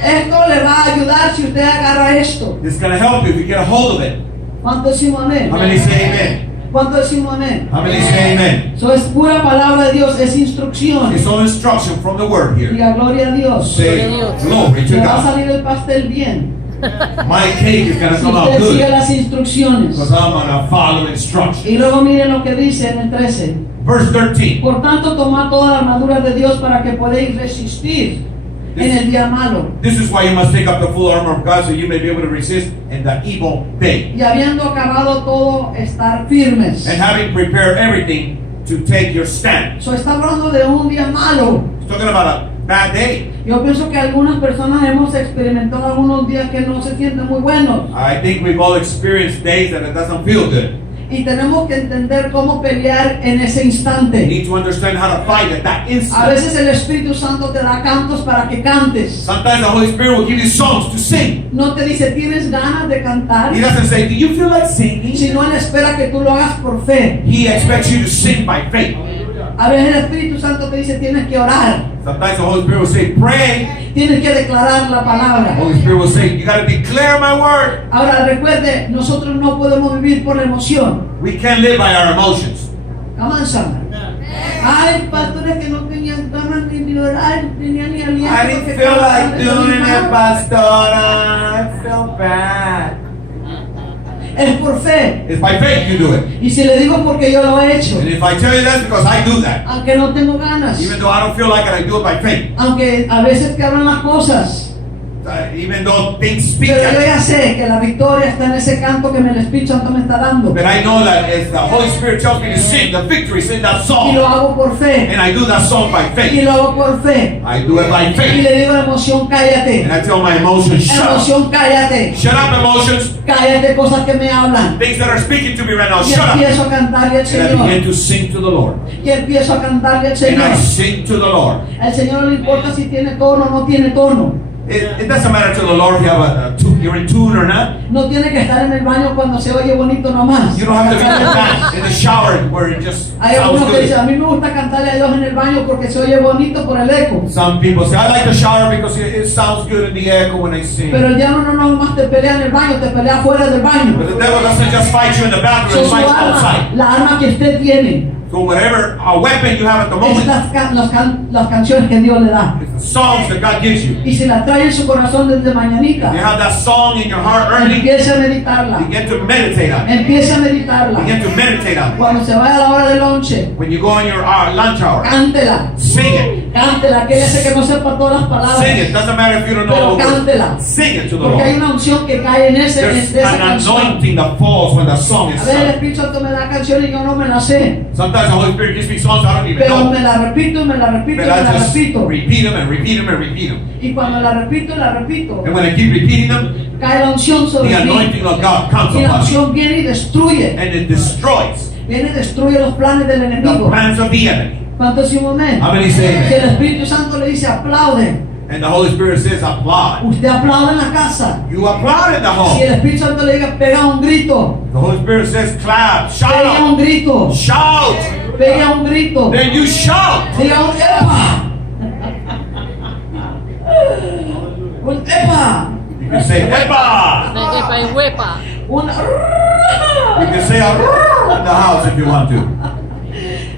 Esto le va a ayudar si usted agarra esto. It's going to help you if you get a hold of it. ¿Cuánto decimos amén? How many say amen? ¿Cuánto decimos amén? How many say amen? Eso es pura palabra de Dios, es instrucción. It's all instruction from the word here. Diga gloria a Dios. Say glory to Le va a God. salir el pastel bien. My cake is going to Si come out usted sigue good las instrucciones. because I'm going to follow instruction. Y luego miren lo que dice en el 13. Verse 13. Por tanto, tomad toda la armadura de Dios para que podáis resistir en el día malo. This is why you must take up the full armor of God so you may be able to resist in the evil day. Y habiendo acabado todo, estar firmes. And having prepared everything to take your stand. Eso está hablando de un día malo. He's talking about a bad day. Yo pienso que algunas personas hemos experimentado algunos días que no se sienten muy buenos. I think we've all experienced days that it doesn't feel good. Y tenemos que entender cómo pelear en ese You instante. need to understand how to fight at that A instant. veces el Espíritu Santo te da cantos para que cantes. Sometimes the Holy Spirit will give you songs to sing. No te dice, ¿tienes ganas de cantar? He doesn't say, do you feel like singing? Sino Él espera que tú lo hagas por fe. He expects you to sing by faith. A veces el Espíritu Santo te dice, tienes que orar. Sometimes the Holy Spirit will say, pray. Tienes que declarar la The palabra. Holy Spirit will say, you got to declare my word. Ahora recuerde, nosotros no podemos vivir por la emoción. We can't live by our emotions. Come on, somebody. Ay, pastores que no tenían ganas ni de orar, tenían ni aliento. I didn't que feel like cantaban de doing it, animal. pastor. I felt bad. Es por fe. It's by faith you do it. Y si le digo porque yo lo he hecho, And if I tell you that, because I do that. aunque no tengo ganas, Even though I don't feel like it, I do it by faith. aunque a veces quebran las cosas, Even though things speak pero yo at ya sé que la victoria está en ese canto que el Espíritu Santo me está dando. But I know that as the Holy Spirit tells me to sing, the victory is in that Y song. lo hago por fe. And I do that song by Y faith. lo hago por fe. I do it by Y faith. le digo a la emoción, cállate. And I tell my emotions, shut up. Emoción, cállate. Shut up, emotions. Cállate cosas que me hablan. Things that are speaking to me right now, Y shut up. empiezo a cantarle al And I begin Señor. to sing to the Lord. Y empiezo a cantarle al And I Señor. sing to the Lord. Al Señor no le importa si tiene tono o no tiene tono. It doesn't matter to the Lord if you have a tune, you're in tune or not. No tiene que estar en el baño cuando se oye bonito nomás. You don't have to be in that in the shower where it just Hay sounds algunos que dicen, good. a mí me gusta cantarle a Dios en el baño porque se oye bonito por el eco. Some people say, I like the shower because it sounds good in the echo when I sing. Pero el diablo no nomás te pelea en el baño, te pelea fuera del baño. But the devil doesn't just fight you in the bathroom, So, he su fights arma, outside. la arma que usted tiene, So whatever weapon you have at the es moment, las canciones que Dios le da. it's the songs that God gives you. Y si la trae en su corazón desde mañanita, You have that song in your heart early, empiece a meditarla. begin to meditate on it. Empiece a meditarla. Begin to meditate on it. Cuando se vaya a la hora del lonche, When you go on your lunch hour, cántela. sing it. Cántela, que ese que no sepa todas las palabras. Sing it. Doesn't matter if you don't know Pero all the cántela. words. Sing it to the Porque hay Lord. una unción que cae en esa There's an canción. anointing that falls when the song is A ver, el sung. Espíritu Santo me da canciones y yo no me las sé. Sometimes the Holy Spirit gives me songs I don't even Pero me know. la repito, me la repito, But me I la just repito. repeat them and repeat them and repeat them. Y cuando la repito, And when I keep repeating them, cae la unción the sobre mí. anointing of God comes Y la upon me. unción viene y destruye. And it destroys Viene y destruye los planes del the enemigo. plans of the enemy. ¿Cuántos decimos amén? How many say Si el amen? Espíritu Santo le dice aplaude, And the Holy Spirit says, applaud. usted aplaude en la casa. You applaud in the Si home. el Espíritu Santo le diga pega un grito, The Holy Spirit says, clap, pega shout, un grito, shout. pega un grito, Then you shout. diga un epa. Un epa. You can say, Epa. Epa y huepa. Un You can say a in the house if you want to.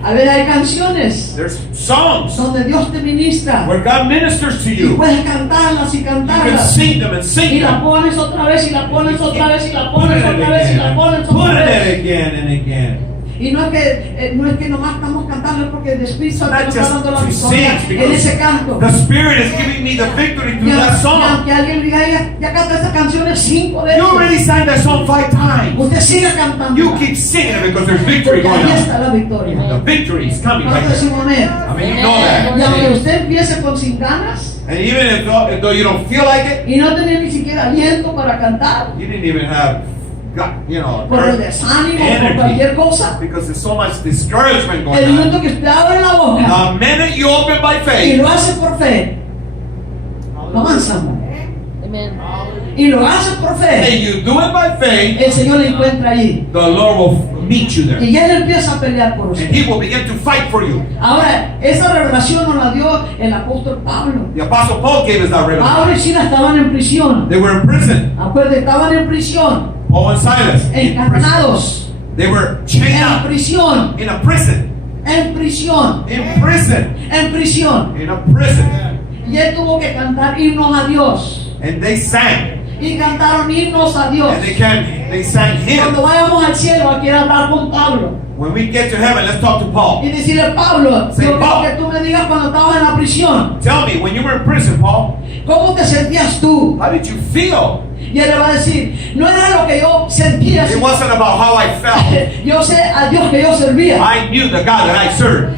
A ver, hay canciones There's songs donde Dios te ministra where God ministers to y you. puedes cantarlas y You can cantarlas. sing them and Y sing la them. pones otra vez y la pones otra vez y la Put pones it otra vez y la again. pones Put otra vez. it again and again. Y no es que nomás estamos cantando porque el Espíritu Santo Not nos está dando la just to victoria sing, en ese canto. because the Spirit is giving me the victory Y through that song. aunque alguien diga, ya canta esa canción 5 You veces, already sang that song 5 times. usted siga cantando. You keep singing it because there's victory Porque going ahí on. está la victoria. The victory is coming right ¿Cuántos there. decimos amén? I mean, you know Y aunque that. usted empiece con sin ganas And even if though you don't feel like it, y no tenía ni siquiera aliento para cantar, you didn't even have por el desánimo, por energy. cualquier cosa. Because there's so much discouragement El going momento on. que usted abre la boca The minute you open by y faith, lo hace por fe, lo avanzamos. Amen. Y lo hace por and fe, you do it by faith, el Señor le encuentra allí. the Lord will meet you there. Y Él empieza a pelear por And usted. He will begin to fight for you. Ahora, esa revelación nos la dio el apóstol Pablo. The Apostle Paul gave us that Pablo revelation. y Silas estaban en prisión. They were in prison. Acuérdense, estaban en prisión, Paul and Silas. In prison. encadenados, They were chained en up prisión, in a prison. en prisión, In prison. en prisión. In a prison. Y él tuvo que cantar himnos a Dios. And they sang. Y cantaron himnos a Dios. And they sang Cuando hymns. vayamos al cielo, aquí quiero hablar con Pablo. When we get to heaven, let's talk to Paul. Y decirle, Pablo, Sí, yo quiero Paul. que tú me digas cuando estabas en la prisión, Tell me, when you were in prison, Paul, ¿cómo te sentías tú? how did you feel? Y él le va a decir, no era lo que yo sentía, It wasn't about how I felt. yo sé al Dios que yo servía. I knew the God that I served.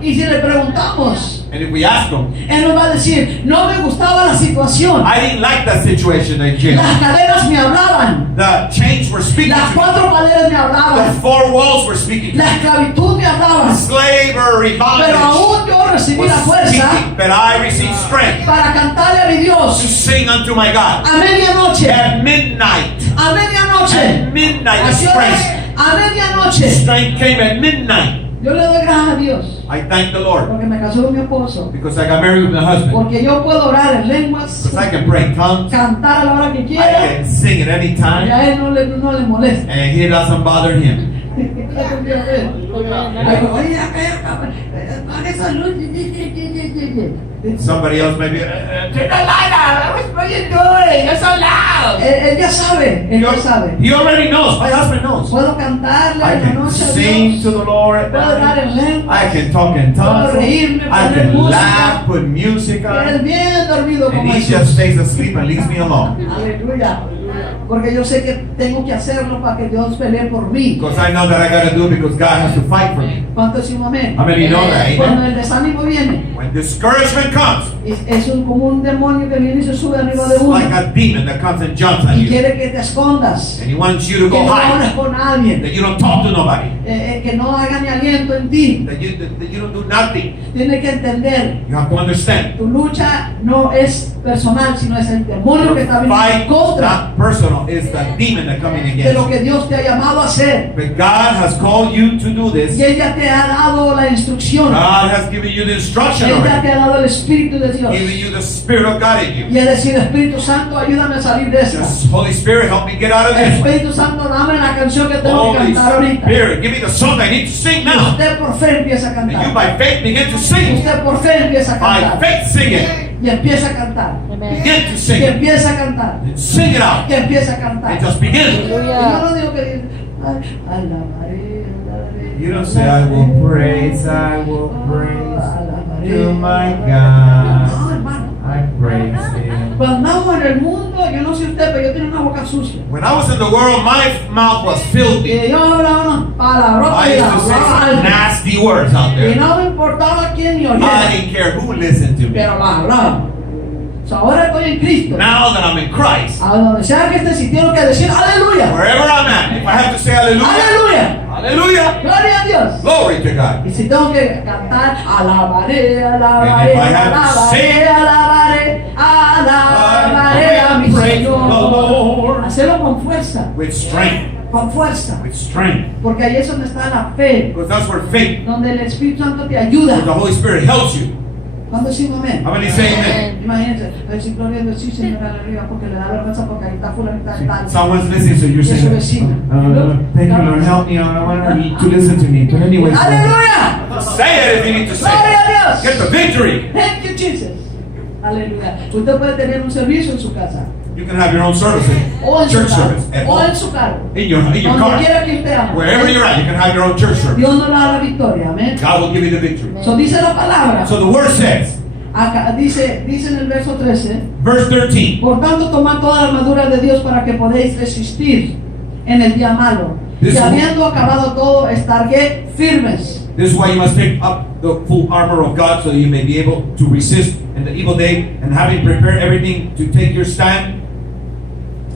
Y si le preguntamos, And if we ask him, él nos va a decir, no me gustaba la situación. I didn't like that situation in jail. Las cadenas me hablaban, The chains were speaking las to me. cuatro paredes me The hablaban, four walls were speaking to la me. esclavitud me hablaba. Slavery, Pero bondage aún yo recibí la was fuerza speaking, but I received strength para cantarle a mi to Dios sing unto my God. a medianoche. At midnight, A medianoche. at midnight, ¿A the qué hora es? strength, A medianoche. strength came at midnight. Yo le doy gracias a Dios I thank the Lord porque me casó con mi esposo. because I got married with my husband. Porque yo puedo orar en lenguas, Because I can pray in tongues, cantar a la hora que I quiera can sing at any y time, a él no le molesta. and it doesn't bother him. Ay, oye, apaga esa luz. Somebody else maybe, turn the light out. What are you doing? You're so loud. Él ya sabe, él ya sabe. He already knows. My husband knows. Puedo cantarle I en la can noche a sing Dios. to the Lord at Puedo orar night. en lenguas. I can talk in tongues. Puedo reírme, I poner can música. laugh, put music Él on. bien dormido And como he just Jesús. stays asleep and leaves me alone. Aleluya. Porque yo sé que tengo que hacerlo para que Dios pelee por mí. Because I know that I got to do it because God has to fight for me. ¿Cuánto decimos amén? How many know that? Cuando Amen. el desánimo viene, When discouragement comes, es como un demonio que viene y se sube arriba de it's uno like a demon that comes and jumps at y you. quiere que te escondas, And he wants you to que go no hables hide. con nadie, That you don't talk to nobody. que no haga ni aliento en ti. That you don't do nothing. Tienes que entender, You have to understand. tu lucha no es personal, sino es el demonio que está The viniendo en fight is contra not personal. It's the demon that coming de lo against you. que Dios te ha llamado a hacer. But God has called you to do this. Y ella te ha dado la instrucción. God has given you the instruction Ella already. te ha dado el Espíritu de Dios. Giving you the Spirit of God in you. Y es decir, Espíritu Santo, ayúdame a salir de esta. Just, Holy Spirit, help me get out of this one. Espíritu Santo, dame la canción que tengo que Holy cantar ahorita. Spirit, give me the song I need to sing now. Usted por fe empieza a And you cantar. by faith begin to sing. Usted por fe empieza a By cantar. faith sing it. Y empieza a cantar. Amen. Begin to sing Que it. empieza a cantar. And sing it out. Que empieza a cantar. And just begin. Y yo no digo que alabaré, alabaré. You don't say, I will praise to my God. No, hermano. I praise Him. Cuando andamos en el mundo, yo no sé usted, pero yo tenía una boca sucia. When I was in the world, my mouth was filthy. Y yo hablaba unas palabrotas I y used to say hablaba some alto. nasty words out Y there. no me importaba quién ni I oyera, didn't care who listened to me. pero las hablaba. So, ahora estoy en Cristo. Now that I'm in Christ, A donde sea que esté, si tengo que decir aleluya. wherever I'm at, if I have to say hallelujah, Aleluya. hallelujah, Gloria a Dios. glory to God. Y si tengo que cantar, alabaré, alabaré, And if I have to alabaré, sing, alabaré, alabaré a mi praise the Señor. Lord Hacerlo con fuerza, with strength, con fuerza. with strength. Porque ahí es donde está la fe, Because that's where faith, donde el Espíritu Santo te where ayuda. the Holy Spirit helps you. Cuando decimos amén. How many say amen? Imagínense, decir gloria a Dios, sí, Señor, aleluya, porque le da vergüenza porque ahí está fulanita de tal. Someone's listening, so you're Es su saying, vecino. thank you, Lord, help me. I want you to listen to me. But anyways, ¡Aleluya! say it if you need to say ¡Gloria it. a Dios! Get the victory. Thank you, Jesus. Aleluya. Usted puede tener un servicio en su casa, You can have your own service, o en su church service, carro, at o en home, su carro, in your donde car, quiera que usted ame. wherever you're at. You can have your own church service. Dios nos da la victoria, amén. God will give you the victory. So dice la palabra, So the word says, acá dice en el verso 13, verse 13. por tanto tomad toda la armadura de Dios para que podáis resistir en el día malo, y This- habiendo acabado todo, estar ¿qué? Firmes. This is why you must take up the full armor of God so that you may be able to resist in the evil day, and having prepared everything to take your stand.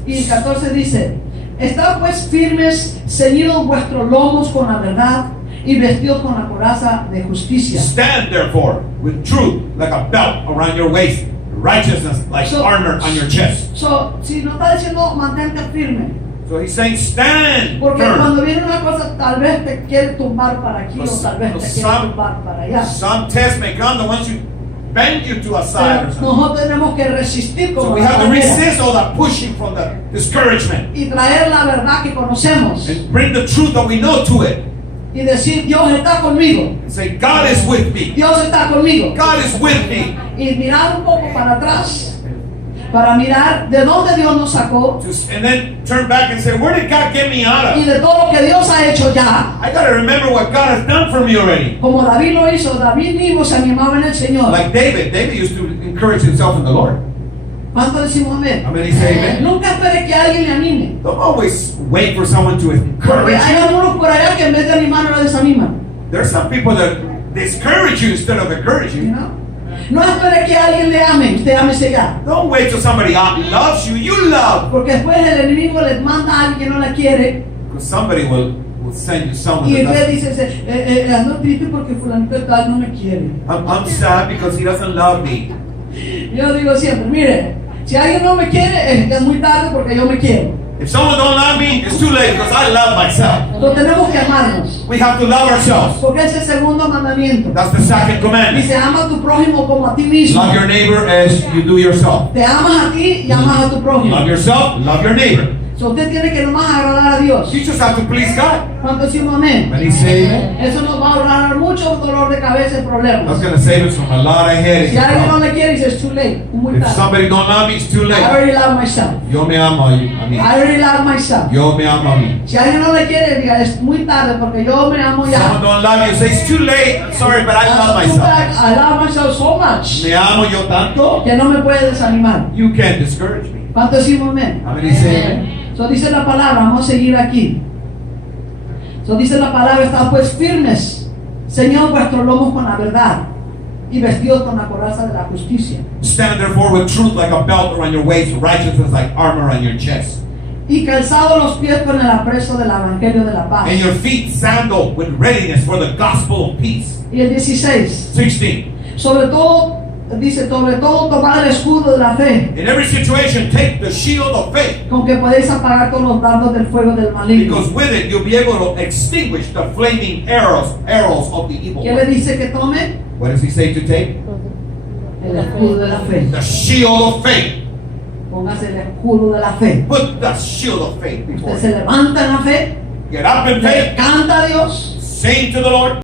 Y el 14 dice, Estad pues firmes, ceñidos vuestros lomos con la verdad y vestidos con la coraza de justicia. Stand therefore with truth like a belt around your waist, righteousness like So- armor on your chest. So, si no está diciendo mantente firme, So he's saying, stand porque firm. cuando viene una cosa tal vez te quiere tumbar para aquí o tal vez te quiere Some- tumbar para allá. Some tests may come, the ones you bend you to a side or Pero something. nosotros tenemos que resistir So como we la have to manera resist all that pushing from the discouragement y traer la verdad que conocemos and bring the truth that we know to it y decir Dios está conmigo, and say, God is with me. Dios está conmigo. God is with me. Y mirar un poco para atrás para mirar de dónde Dios nos sacó And then turn back and say, where did God get me out y of? de todo lo que Dios ha hecho ya. I got to remember what God has done for me already. Como David lo hizo, David mismo se animaba en el Señor. Like David used to encourage himself in the Lord. ¿Cuánto decimos amén? How many say amen? Nunca espere que alguien le anime. Don't always wait for someone to Porque encourage hay you. algunos por allá que en vez de animar lo desaniman. There are some people that discourage you instead of encourage You you. know? No espere que alguien le ame, usted ámese ya. Don't wait till somebody loves you. You love. Porque después el enemigo les manda a alguien que no la quiere Because somebody will send you someone y that usted doesn't. dice, ando triste porque fulanito tal no me quiere. I'm sad because he doesn't love me. Yo digo siempre, mire, si alguien no me quiere, es muy tarde porque yo me quiero. If someone don't love me, it's too late because I love myself. Entonces tenemos que amarnos. We have to love ourselves. Porque es el segundo mandamiento. That's the second commandment. Dice, ama a tu prójimo como a ti mismo. Love your neighbor as you do yourself. Te amas a ti y amas a tu prójimo. Love yourself, love your neighbor. So, usted tiene que nomás agradar a Dios. You just have to please God. ¿Cuánto decimos amén? When he say amen, Eso nos va a ahorrar mucho dolor de cabeza y that's problemas. going to save us from a lot of headaches. Si alguien no me quiere, dice, it's too late. Es muy If tarde. somebody don't love me, it's too I late. already love myself. Yo me amo a mí. I already love myself. Yo me amo a mí. Si alguien no le quiere, diga, es muy tarde porque yo me amo Someone ya. don't love you, say it's too late. I'm sorry, but I love Too myself. bad. I love myself so much Me amo yo tanto. que no me puede desanimar. You can't discourage me. ¿Cuánto decimos amén? How many say amen? So dice la palabra, vamos a seguir aquí. So dice la palabra, estad pues firmes, ceñid vuestros lomos con la verdad y vestidos con la coraza de la justicia. Stand therefore with truth like a belt around your waist, righteousness like armor on your chest. Y calzados los pies con el apresto del evangelio de la paz. And your feet sandaled with readiness for the gospel of peace. Y el 16, 16. sobre todo, dice, sobre todo tomad el escudo de la fe, In every situation, take the shield of faith, con que podéis apagar todos los dardos del fuego del maligno. because with it you'll be able to extinguish the flaming arrows of the evil ¿Qué le one. dice que tome? What does he say to take? El escudo de la fe. The shield of faith. Póngase el escudo de la fe. Put the shield of faith before Usted se you. levanta en la fe, Get up in le faith, canta a Dios, sing to the Lord,